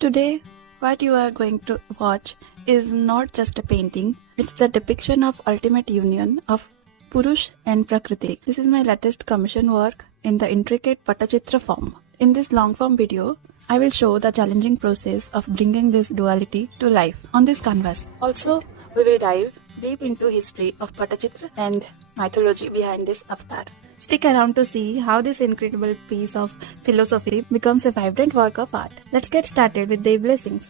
Today, what you are going to watch is not just a painting, it's the depiction of ultimate union of Purush and Prakriti. This is my latest commission work in the intricate Patachitra form. In this long form video, I will show the challenging process of bringing this duality to life on this canvas. Also, we will dive deep into history of Patachitra and mythology behind this avatar. Stick around to see how this incredible piece of philosophy becomes a vibrant work of art. Let's get started with their blessings.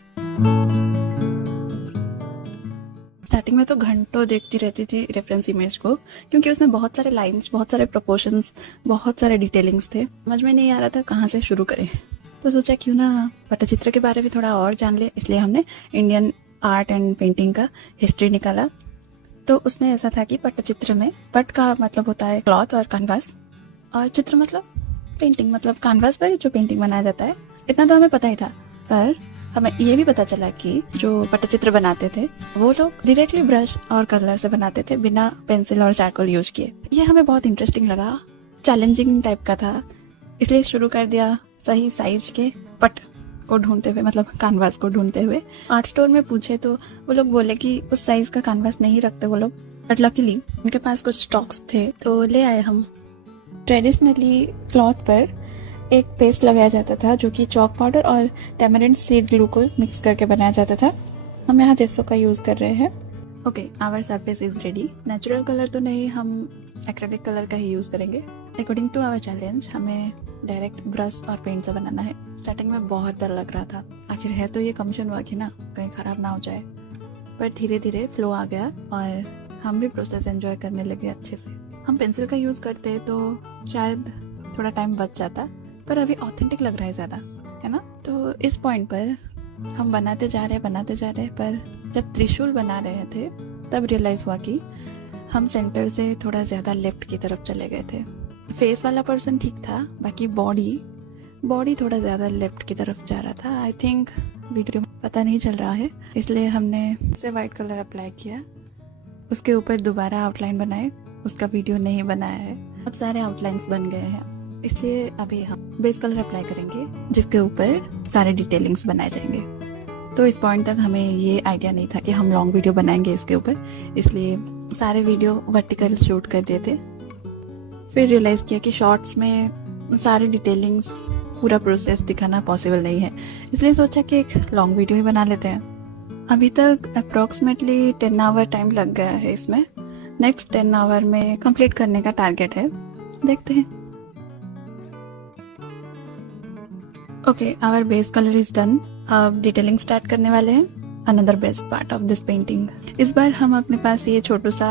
Starting में तो घंटों देखती रहती थी reference image को, क्योंकि उसमें बहुत सारे लाइंस, बहुत सारे प्रोपोर्शंस, बहुत सारे डिटेलिंग्स थे। समझ में नहीं आ रहा था कहाँ से शुरू करें, तो सोचा क्यों ना पट्टचित्र के बारे में थोड़ा और जान ले। इसलिए हमने इंडियन आर्ट एंड पेंटिंग का हिस्ट्री निकाला। तो उसमें ऐसा था कि पट्टचित्र में पट का मतलब होता है क्लॉथ और कैनवास, और चित्र मतलब पेंटिंग, मतलब कैनवास पर जो पेंटिंग बनाया जाता है। इतना तो हमें पता ही था, पर हमें ये भी पता चला कि जो पट्टचित्र बनाते थे वो लोग डायरेक्टली ब्रश और कलर से बनाते थे, बिना पेंसिल और चारकोल यूज किए। ये हमें बहुत इंटरेस्टिंग लगा, चैलेंजिंग टाइप का था, इसलिए शुरू कर दिया सही साइज के पट को ढूंढते हुए, मतलब कैनवास को ढूंढते हुए। आर्ट स्टोर में पूछे तो वो लोग बोले कि उस साइज का कैनवास नहीं रखते वो लोग, बट लकीली उनके पास कुछ स्टॉक्स थे तो ले आए हम। ट्रेडिशनली क्लॉथ पर एक पेस्ट लगाया जाता था जो कि चॉक पाउडर और टैमरिंड सीड ग्लू को मिक्स करके बनाया जाता था। हम यहाँ जेप्सो का यूज कर रहे हैं। Okay, our surface is ready. Natural colour तो नहीं, हम एक्रेलिक कलर का ही यूज करेंगे। अकॉर्डिंग टू आवर चैलेंज हमें डायरेक्ट ब्रश और पेंट से बनाना है। स्टार्टिंग में बहुत डर लग रहा था, आखिर है तो ये कमीशन वर्क ही ना, कहीं खराब ना हो जाए। पर धीरे धीरे फ्लो आ गया और हम भी प्रोसेस एंजॉय करने लगे अच्छे से। हम पेंसिल का यूज करते तो शायद थोड़ा टाइम बच जाता, पर अभी ऑथेंटिक लग रहा है ज़्यादा, है ना। तो इस पॉइंट पर हम बनाते जा रहे, पर जब त्रिशूल बना रहे थे तब रियलाइज हुआ कि हम सेंटर से थोड़ा ज़्यादा लेफ्ट की तरफ चले गए थे। फेस वाला पर्सन ठीक था, बाकी बॉडी थोड़ा ज़्यादा लेफ्ट की तरफ जा रहा था। आई थिंक वीडियो पता नहीं चल रहा है, इसलिए हमने इसे वाइट कलर अप्लाई किया, उसके ऊपर दोबारा आउटलाइन बनाए। उसका वीडियो नहीं बनाया है। अब सारे आउटलाइंस बन गए हैं, इसलिए अभी हम बेस कलर अप्लाई करेंगे जिसके ऊपर सारे डिटेलिंग्स बनाए जाएंगे। तो इस पॉइंट तक हमें ये आइडिया नहीं था कि हम लॉन्ग वीडियो बनाएंगे इसके ऊपर, इसलिए सारे वीडियो वर्टिकल शूट कर दिए थे। फिर रियलाइज़ किया कि शॉर्ट्स में सारे डिटेलिंग्स, पूरा प्रोसेस दिखाना पॉसिबल नहीं है, इसलिए सोचा कि एक लॉन्ग वीडियो ही बना लेते हैं। अभी तक अप्रॉक्सीमेटली 10 आवर टाइम लग गया है इसमें। नेक्स्ट 10 आवर में कंप्लीट करने का टारगेट है, देखते हैं। Okay, our base colour is done. अब डिटेलिंग स्टार्ट करने वाले हैं। Another best part of this painting. इस बार हम अपने पास ये छोटा सा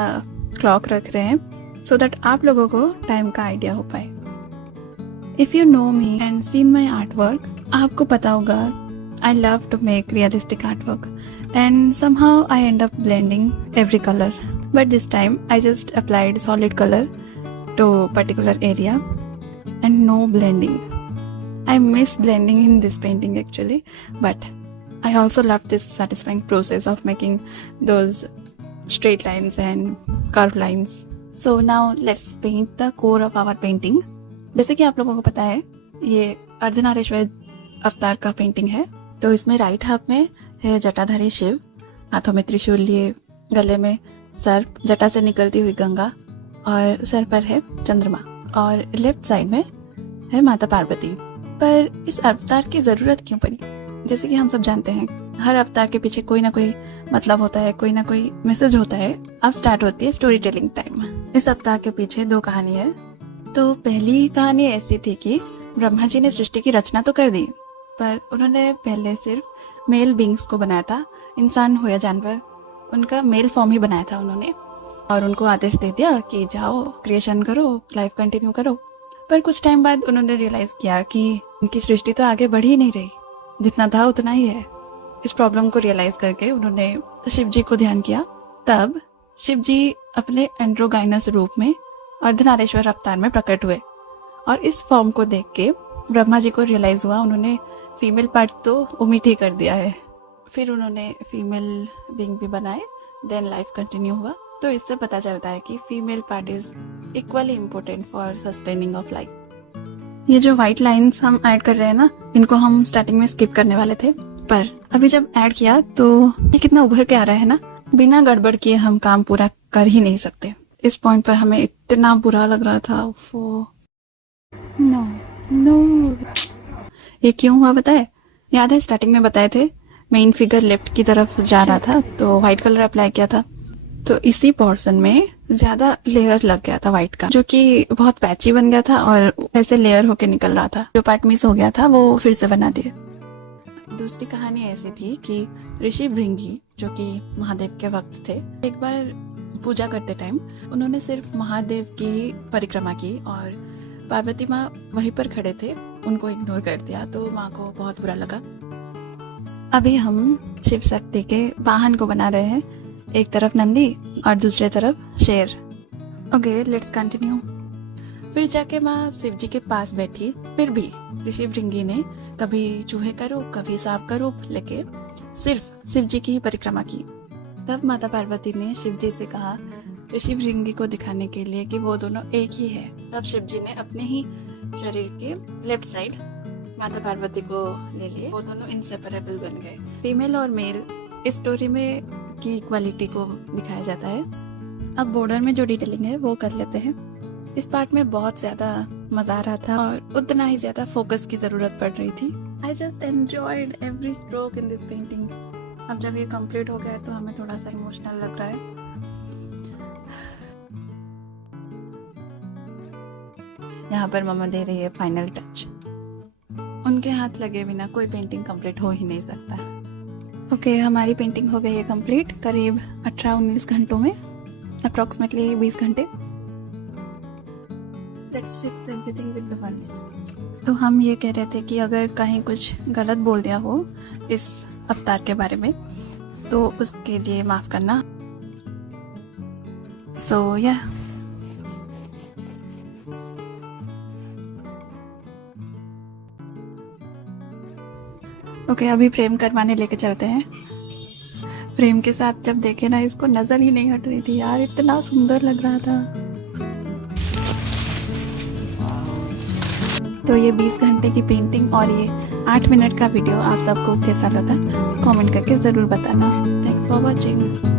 क्लॉक रख रहे हैं सो दैट आप लोगों को टाइम का आइडिया हो पाए। If you know me and seen my art work, आपको पता होगा I love to make realistic art work and somehow I end up blending every colour, but this time I just applied solid colour to particular area and no blending. I miss blending in this painting actually, but I also love this satisfying process of making those straight lines and curved lines. So now let's paint the core of our painting. जैसे कि आप लोगों को पता है ये अर्धनारीश्वर अवतार का पेंटिंग है। तो इसमें राइट हाफ में है जटाधारी शिव, हाथों में त्रिशूल लिए, गले में सर्प, जटा से निकलती हुई गंगा और सर पर है चंद्रमा, और लेफ्ट साइड में है माता पार्वती। पर इस अवतार की जरूरत क्यों पड़ी? जैसे कि हम सब जानते हैं हर अवतार के पीछे कोई ना कोई मतलब होता है, कोई ना कोई मैसेज होता है। अब स्टार्ट होती है स्टोरी टेलिंग टाइम। इस अवतार के पीछे 2 कहानी है। तो पहली कहानी ऐसी थी कि ब्रह्मा जी ने सृष्टि की रचना तो कर दी, पर उन्होंने पहले सिर्फ मेल बींग्स को बनाया था, इंसान हो या जानवर, उनका मेल फॉर्म ही बनाया था उन्होंने, और उनको आदेश दे दिया कि जाओ क्रिएशन करो, लाइफ कंटिन्यू करो। पर कुछ टाइम बाद उन्होंने रियलाइज किया कि उनकी सृष्टि तो आगे बढ़ ही नहीं रही, जितना था उतना ही है। इस प्रॉब्लम को रियलाइज करके उन्होंने शिव जी को ध्यान किया। तब शिव जी अपने एंड्रोगाइनस रूप में अर्धनारीश्वर अवतार में प्रकट हुए, और इस फॉर्म को देख के ब्रह्मा जी को रियलाइज हुआ उन्होंने फीमेल पार्ट तो ओमिट ही कर दिया है। फिर उन्होंने फीमेल बीइंग भी बनाए, देन लाइफ कंटिन्यू हुआ। तो इससे पता चलता है कि female part is equally important for sustaining of life. ये जो व्हाइट लाइंस हम ऐड कर रहे हैं ना, इनको हम स्टार्टिंग में स्किप करने वाले थे, पर अभी जब ऐड किया तो ये कितना उभर के आ रहा है ना, बिना गड़बड़ किए हम काम पूरा कर ही नहीं सकते। इस पॉइंट पर हमें इतना बुरा लग रहा था। नो नो, ये क्यों हुआ बताए? याद है स्टार्टिंग में बताए थे मेन फिगर लेफ्ट की तरफ जा रहा था तो व्हाइट कलर अप्लाई किया था, तो इसी पोर्शन में ज्यादा लेयर लग गया था व्हाइट का, जो कि बहुत पैची बन गया था और ऐसे लेयर होके निकल रहा था। जो पार्ट मिस हो गया था वो फिर से बना दिए। दूसरी कहानी ऐसी थी कि ऋषि भृंगी जो कि महादेव के भक्त थे, एक बार पूजा करते टाइम उन्होंने सिर्फ महादेव की परिक्रमा की और पार्वती माँ वहीं पर खड़े थे, उनको इग्नोर कर दिया, तो माँ को बहुत बुरा लगा। अभी हम शिव शक्ति के वाहन को बना रहे हैं, एक तरफ नंदी और दूसरे तरफ शेर। Okay, let's continue. फिर जाके माँ शिव जी के पास बैठी, फिर भी ऋषि भृंगी ने कभी चूहे का रूप कभी सांप का रूप लेके सिर्फ शिव जी की ही परिक्रमा की। तब माता पार्वती ने शिव जी से कहा ऋषि भृंगी को दिखाने के लिए कि वो दोनों एक ही है। तब शिव जी ने अपने ही शरीर के लेफ्ट साइड माता पार्वती को ले लिए, वो दोनों इनसेपरेबल बन गए। फीमेल और मेल इस स्टोरी में की इक्वालिटी को दिखाया जाता है। अब बॉर्डर में जो डिटेलिंग है वो कर लेते हैं। इस पार्ट में बहुत ज्यादा मजा आ रहा था और उतना ही ज्यादा फोकस की जरूरत पड़ रही थी। I just enjoyed every stroke in this painting. अब जब ये कंप्लीट हो गया है तो हमें थोड़ा सा इमोशनल लग रहा है। यहाँ पर मम्मा दे रही है फाइनल टच। उनके हाथ लगे बिना कोई पेंटिंग कंप्लीट हो ही नहीं सकता। ओके, हमारी पेंटिंग हो गई है कंप्लीट करीब 18-19 घंटों में, अप्रोक्सीमेटली 20 घंटे। Let's fix everything with the varnish। तो हम ये कह रहे थे कि अगर कहीं कुछ गलत बोल दिया हो इस अवतार के बारे में तो उसके लिए माफ करना। सो या ओके, अभी फ्रेम करवाने लेके चलते हैं। फ्रेम के साथ जब देखे ना, इसको नजर ही नहीं हट रही थी यार, इतना सुंदर लग रहा था। तो ये 20 घंटे की पेंटिंग और ये 8 मिनट का वीडियो आप सबको कैसा लगा कमेंट करके ज़रूर बताना। Thanks for watching.